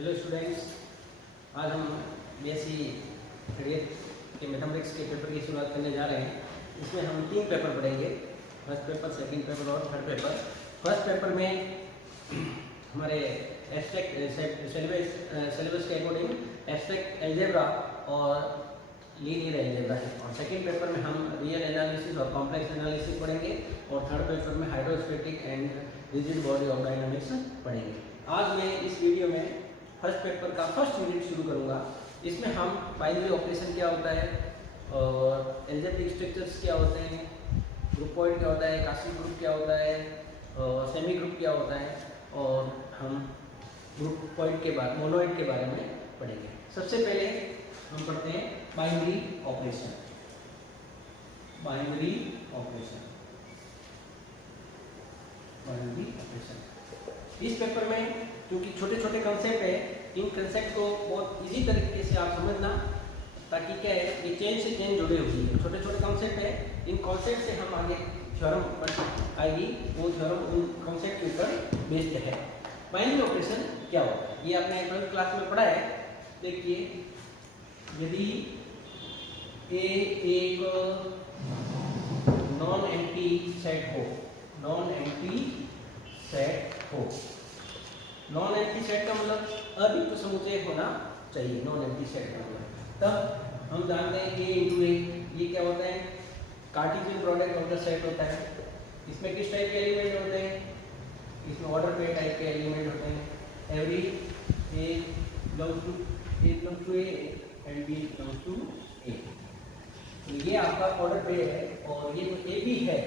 Hello students, आज हम BSc third के मैथमेटिक्स के पेपर की शुरुआत करने जा रहे हैं। इसमें हम 3 पेपर पढ़ेंगे, फर्स्ट पेपर, सेकंड पेपर और थर्ड पेपर। फर्स्ट पेपर में हमारे एब्स्ट्रैक्ट सिलेबस के अकॉर्डिंग एब्स्ट्रैक्ट अलजेब्रा और लीनियर अलजेब्रा है, और सेकंड पेपर में हम रियल एनालिसिस और कॉम्प्लेक्स एनालिसिस पढ़ेंगे, और थर्ड पेपर में hydrostatic and rigid body of dynamics पढ़ेंगे। आज मैं इस वीडियो में फर्स्ट पेपर का फर्स्ट यूनिट शुरू करूंगा। इसमें हम बाइनरी ऑपरेशन क्या होता है, और एल्जेब्रिक स्ट्रक्चर्स क्या होते हैं, ग्रुपॉइड क्या होता है, कास्टिक ग्रुप क्या होता है, सेमी ग्रुप क्या होता है, और हम ग्रुपॉइड के बारे मोनोइड के बारे में पढ़ेंगे। सबसे पहले हम पढ़ते हैं बाइनरी ऑपरेशन। बाइनरी ऑपरेशन इस पेपर में क्योंकि छोटे छोटे कंसेप्ट है, इन कंसेप्ट को बहुत इजी तरीके से आप समझना, ताकि क्या है, ये चेन से चेन जुड़े हुए हैं। छोटे छोटे कंसेप्ट है, इन कॉन्सेप्ट से हम आगे थ्योरम पढ़ आएगी, वो थ्योरम उन कॉन्सेप्ट के ऊपर बेस्ड है। बाइनरी ऑपरेशन क्या होता है, ये आपने 12th क्लास में पढ़ा है। देखिए, यदि ए एक नॉन एम्प्टी सेट हो, नॉन एम्प्टी सेट हो, नॉन एम्प्टी सेट का मतलब अद्वितीय समुच्चय होना चाहिए। नॉन एम्प्टी सेट का मतलब, तब हम जानते हैं ए इंटू ए, ये क्या होता है, Cartesian product of the set होता है। इसमें किस टाइप के एलिमेंट होते हैं, इसमें ऑर्डर पेयर टाइप के एलिमेंट होते हैं। Every A belongs to A and B belongs to A. तो ये आपका ऑर्डर पेयर है, और ये जो ए बी है,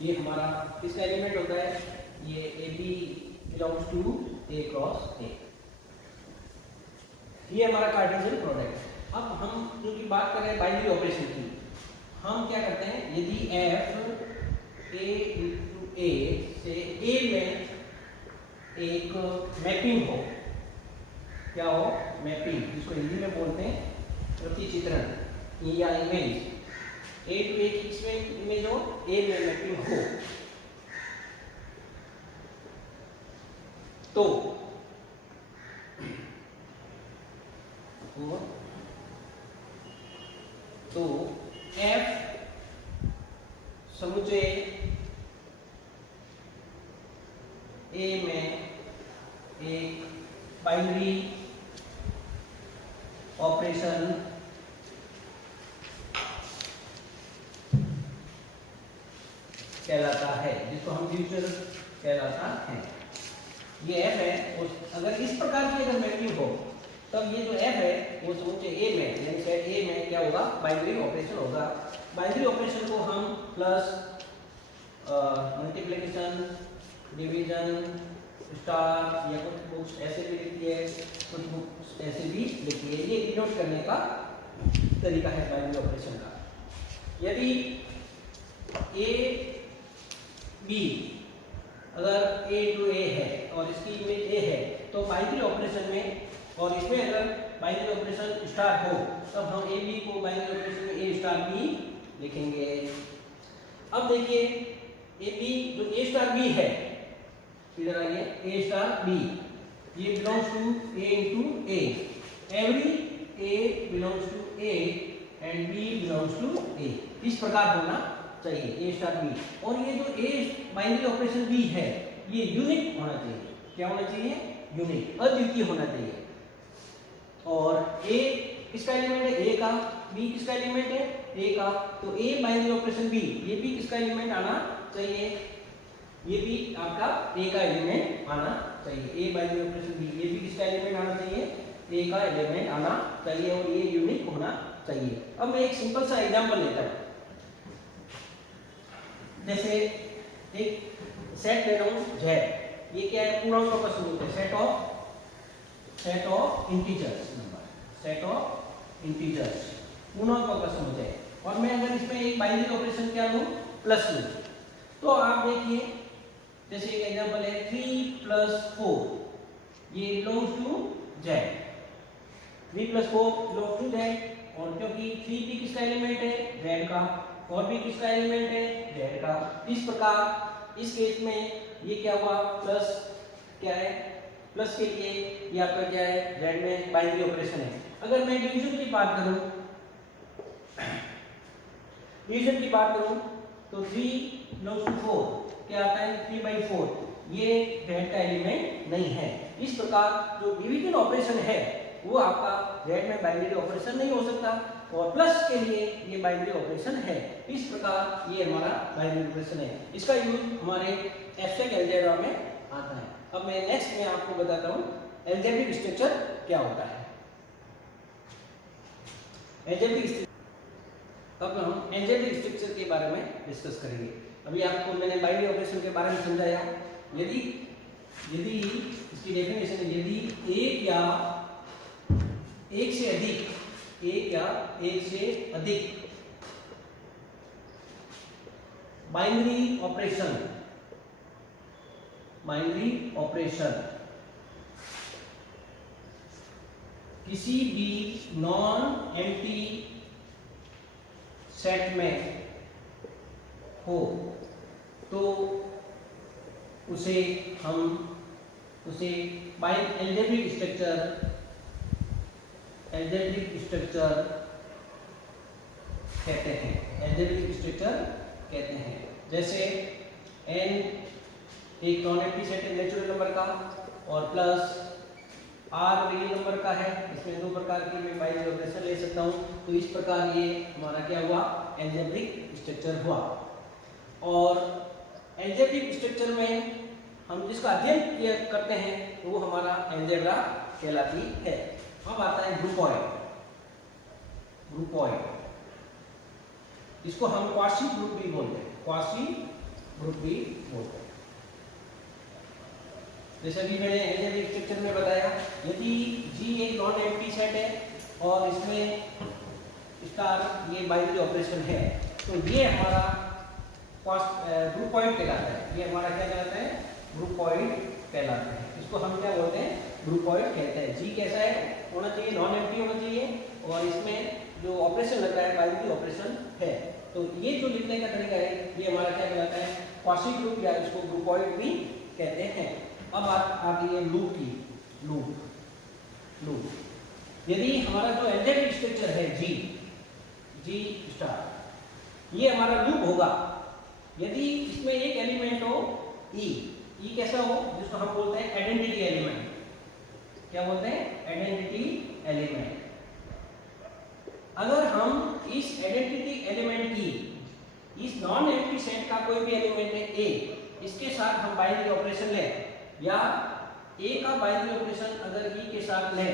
ये हमारा किसका एलिमेंट होता है, ये A B belongs to A cross A. ये हमारा कार्टेशियन प्रोडक्ट है। अब हम क्योंकि बात कर रहे हैं बाइनरी ऑपरेशन की, हम क्या करते हैं, यदि एफ ए इंटू ए से ए में एक मैपिंग हो, क्या हो, मैपिंग, जिसको हिंदी में बोलते हैं प्रतिचित्रण या इमेज। ए टू ए की इसमें इमेज हो, ए में मैपिंग हो, तो एफ समुच्चय ए में एक बाइनरी ऑपरेशन कहलाता है, जिसको हम फ्यूचर कहलाता है। ये एफ है, अगर इस प्रकार की अगर मैपिंग हो, तब ये जो एफ है वो समुच्चय ए में, यानी सेट ए में क्या होगा, बाइनरी ऑपरेशन होगा। बाइनरी ऑपरेशन को हम प्लस, मल्टीप्लिकेशन, डिवीजन, स्टार, या कुछ बुक्स ऐसे भी लिखती है, कुछ बुक्स ऐसे भी लिखती है। ये डिनोट करने का तरीका है बाइनरी ऑपरेशन का। यदि ए बी, अगर ए टू ए है और इसकी इमेज ए है, तो बाइनरी ऑपरेशन में, और इसमें अगर बाइनरी ऑपरेशन स्टार हो, तब हम ए बी को बाइनरी ऑपरेशन में ए स्टार बी लिखेंगे। अब देखिए, ए बी जो ए स्टार बी है, इधर आइए, ए स्टार बी, ये belongs to A into A. Every A belongs to A and B belongs to A. इस प्रकार होना चाहिए ए स्टार बी। और ये जो ए बाइनरी ऑपरेशन बी है, ये यूनिक होना चाहिए। क्या होना चाहिए, यूनिक, अद्वितीय होना चाहिए। और ए किसका एलिमेंट है, ए का, बी किसका एलिमेंट है, ए का, तो ए बाइनरी ऑपरेशन बी, ये भी किसका एलिमेंट आना चाहिए, ये भी आपका ए का एलिमेंट आना चाहिए। ए बाइनरी ऑपरेशन बी, ये भी किसका एलिमेंट आना चाहिए, ए का एलिमेंट आना चाहिए, और ये यूनिक होना चाहिए। अब मैं एक सिंपल सा एग्जांपल लेता हूं। जैसे एक सेट ले रहा हूं जेड, ये क्या है, पूर्णांकों का समूह है, set of integers number, set of integers, पूर्णांकों का समूह है। और मैं अगर इसमें एक बाइनरी ऑपरेशन क्या लूं, प्लस लूं, तो आप देखिए, जैसे एक एग्जांपल है 3 + 4, ये belongs to Z, 3 + 4 belongs to Z. और क्योंकि 3 भी किसका एलिमेंट है, जेड का, 4 भी किसका एलिमेंट है, जेड का। इस प्रकार इस केस में ये क्या हुआ, प्लस क्या है, प्लस के लिए ये आपका क्या है, Z में बाइनरी ऑपरेशन है। अगर मैं डिवीजन की बात करूं, डिवीजन की बात करूं तो 3 बिलोंग्स टू 4 क्या आता है, 3/4, ये Z का एलिमेंट नहीं है। इस प्रकार जो डिवीजन ऑपरेशन है वो आपका Z में बाइनरी ऑपरेशन नहीं हो सकता, और प्लस के लिए ये बाइनरी ऑपरेशन है। इस प्रकार ये हमारा बाइनरी ऑपरेशन है। इसका यूज हमारे एब्स्ट्रैक्ट अलजेब्रा में आता है। अब मैं नेक्स्ट में आपको बताता हूँ अलजेब्रिक स्ट्रक्चर क्या होता है। अब हम अलजेब्रिक स्ट्रक्चर के बारे में डिस्कस करेंगे। अभी आपको मैंने बाइनरी ऑपरेशन के बारे में समझाया। यदि इसकी डेफिनेशन है, यदि एक या एक से अधिक बाइनरी ऑपरेशन किसी भी नॉन एम्प्टी सेट में हो तो उसे अलजेब्रिक स्ट्रक्चर कहते हैं। जैसे n एक नॉन एम्प्टी सेट है नेचुरल नंबर का, और प्लस r रियल नंबर का है। इसमें दो प्रकार की मैं बाइनरी ऑपरेशन ले सकता हूँ। तो इस प्रकार ये हमारा क्या हुआ, अलजेब्रिक स्ट्रक्चर हुआ। और अलजेब्रिक स्ट्रक्चर में हम जिसका अध्ययन करते हैं वो हमारा अलजेब्रा कहलाती है। अब आता है ग्रुपॉइड। इसको हम क्वासी ग्रुप भी बोलते हैं। जैसे अभी मैंने अलजेब्रिक स्ट्रक्चर में बताया, यदि G एक नॉन एम्प्टी सेट है और इसमें स्टार ये बाइनरी ऑपरेशन है, तो ये हमारा ग्रुपॉइड कहलाता है। ये हमारा क्या कहलाता है, ग्रुपॉइड कहलाता है। इसको हम क्या बोलते हैं, ग्रुपॉइड कहते हैं। G कैसा है, होना चाहिए, नॉन एम्प्टी होना चाहिए, और इसमें जो ऑपरेशन लग रहा है बाइनरी ऑपरेशन है। तो ये जो लिखने का तरीका है ये हमारा क्या कहलाता है, क्वासी ग्रुप, या इसको ग्रुपॉइड भी कहते हैं। अब आ गई है लूप। यदि हमारा जो अलजेब्रिक स्ट्रक्चर है G स्टार, ये हमारा लूप होगा यदि इसमें एक एलिमेंट हो E कैसा हो, जिसको हम बोलते हैं आइडेंटिटी एलिमेंट। क्या बोलते हैं, आइडेंटिटी एलिमेंट। अगर हम इस आइडेंटिटी एलिमेंट की, इस नॉन एम्प्टी सेट का कोई भी एलिमेंट है A, इसके साथ हम बाइनरी ऑपरेशन लें, या A का बाइनरी ऑपरेशन अगर E के साथ लें,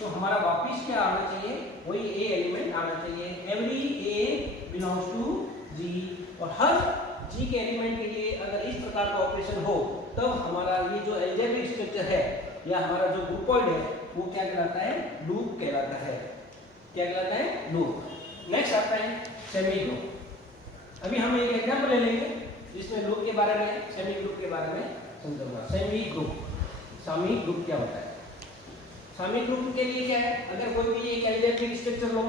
तो हमारा वापिस क्या आना चाहिए, वही A एलिमेंट आना चाहिए। Every A belongs to G, और हर G के एलिमेंट के लिए अगर इस प्रकार का ऑपरेशन हो, तब हमारा ये जो अलजेब्रिक स्ट्रक्चर है या हमारा जो ग्रुपॉइड है वो क्या कहलाता है, लूप कहलाता है। क्या कहलाता है, लूप। नेक्स्ट आता है सेमी ग्रुप। अभी हम एक एग्जांपल ले लेंगे जिसमें लूप के बारे में, सेमी ग्रुप के बारे में समझूंगा। सेमी ग्रुप क्या होता है। सेमी ग्रुप के लिए क्या है, अगर कोई भी एक अलजेब्रिक स्ट्रक्चर लो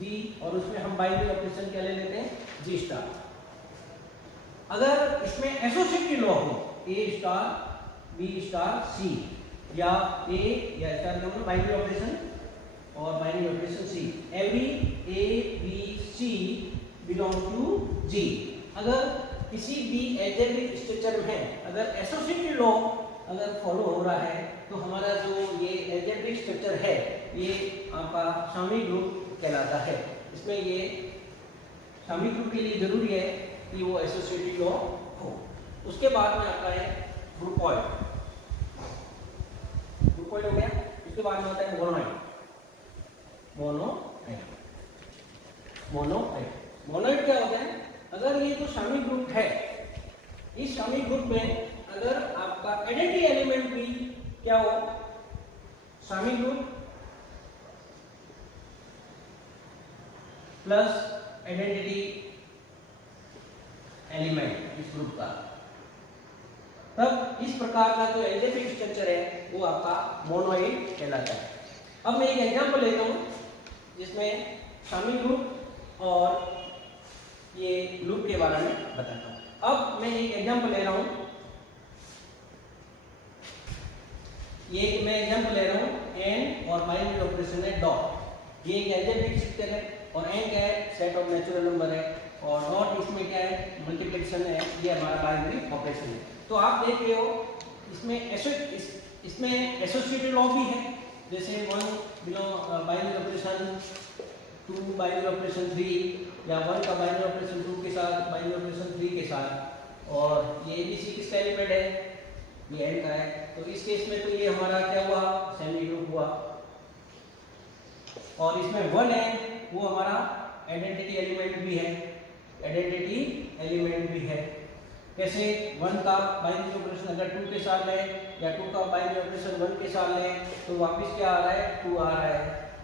G, और उसमें हम बाइनरी ऑपरेशन क्या ले लेते हैं, G स्टार। अगर इसमें एसोसिएटिव लॉ हो A star, B star, C, या A या स्टार बाइनरी ऑपरेशन और binary operation C, every A B C belong to G। अगर किसी भी अलजेब्रिक स्ट्रक्चर में अगर एसोसिएटिव लॉ अगर फॉलो हो रहा है, तो हमारा जो ये अलजेब्रिक स्ट्रक्चर है ये आपका सेमी ग्रुप कहलाता है। इसमें ये सेमी ग्रुप के लिए जरूरी है कि वो एसोसिएटिव लॉ हो। उसके बाद में आता है ग्रुपॉइड हो गया। उसके बाद में होता है मोनोइड क्या होता है, अगर ये जो सेमी ग्रुप है, इस सेमी ग्रुप में अगर आपका आइडेंटिटी एलिमेंट भी क्या हो, semi group plus identity element इस ग्रुप का, तब इस प्रकार का जो अलजेब्रिक स्ट्रक्चर है वो आपका मोनोइड कहलाता है। अब मैं एक एग्जांपल लेता हूँ जिसमें सेमी ग्रुप और ये लूप के बारे में बताता हूँ। अब मैं एक एग्जांपल ले रहा हूँ। ये मैं एग्जांपल ले रहा हूँ एंड और बाइनरी ऑपरेशन है डॉट। ये एक अलजेब्रिक स्ट्रक्चर है और एंड क्या है, सेट ऑफ नेचुरल नंबर है, और डॉट इसमें क्या है, मल्टीप्लिकेशन है, ये हमारा बाइनरी ऑपरेशन है। तो आप देख रहे हो इसमें एसोसिएटेड लॉ भी है, जैसे 1 below binary operation 2 binary operation 3 या 1 का बाइनरी ऑपरेशन 2 के साथ, बाइनरी ऑपरेशन 3 के साथ। और ये ABC किसका एलिमेंट है, ये एंड का है। तो इस केस में तो ये हमारा क्या हुआ, सेमी ग्रुप हुआ। और इसमें 1 है, वो हमारा आइडेंटिटी एलिमेंट भी है, आइडेंटिटी एलिमेंट भी है। कैसे, 1 का बाइनरी ऑपरेशन अगर 2 के साथ है या 2 का बाइनरी ऑपरेशन 1 के साथ है तो वापस क्या आ रहा है, 2 आ रहा है।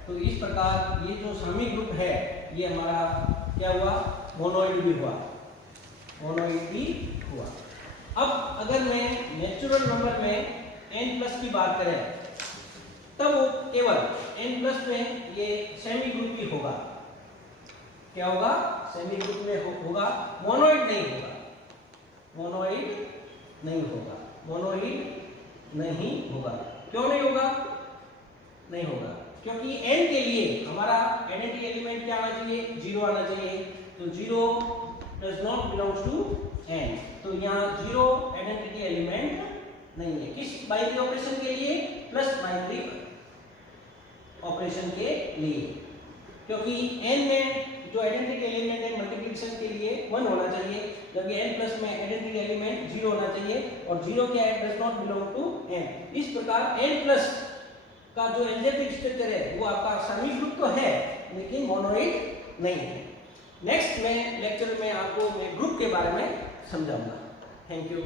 तो इस प्रकार ये जो सामी ग्रुप है ये हमारा क्या हुआ, मोनोइड भी हुआ, मोनोइड भी हुआ। अब अगर मैं नेचुरल नंबर में n+ की बात करें तब वो केवल n+ में ये सेमी ग्रुप ही होगा। क्या होगा, सेमी ग्रुप में होगा, मोनोइड नहीं होगा, मोनोइड नहीं होगा, मोनोइड नहीं होगा। क्यों नहीं होगा, नहीं होगा क्योंकि n के लिए हमारा आइडेंटिटी एलिमेंट क्या आना चाहिए, 0 आना चाहिए। तो 0 does not belongs to n, तो यहाँ 0 आइडेंटिटी एलिमेंट नहीं है। किस बाइनरी ऑपरेशन के लिए, प्लस बाइनरी ऑपरेशन के लिए, क्योंकि n में जो आइडेंटिटी एलिमेंट है मल्टीप्लिकेशन के लिए 1 होना चाहिए, जबकि n+ में आइडेंटिटी एलिमेंट 0 होना चाहिए, और 0 क्या है, does not belong to n। इस प्रकार n+ का जो अलजेब्रिक स्ट्रक्चर है वो आपका सेमी ग्रुप तो है लेकिन मोनोइड नहीं है। नेक्स्ट में लेक्चर में आपको मैं ग्रुप के बारे में समझाऊंगा। Thank you.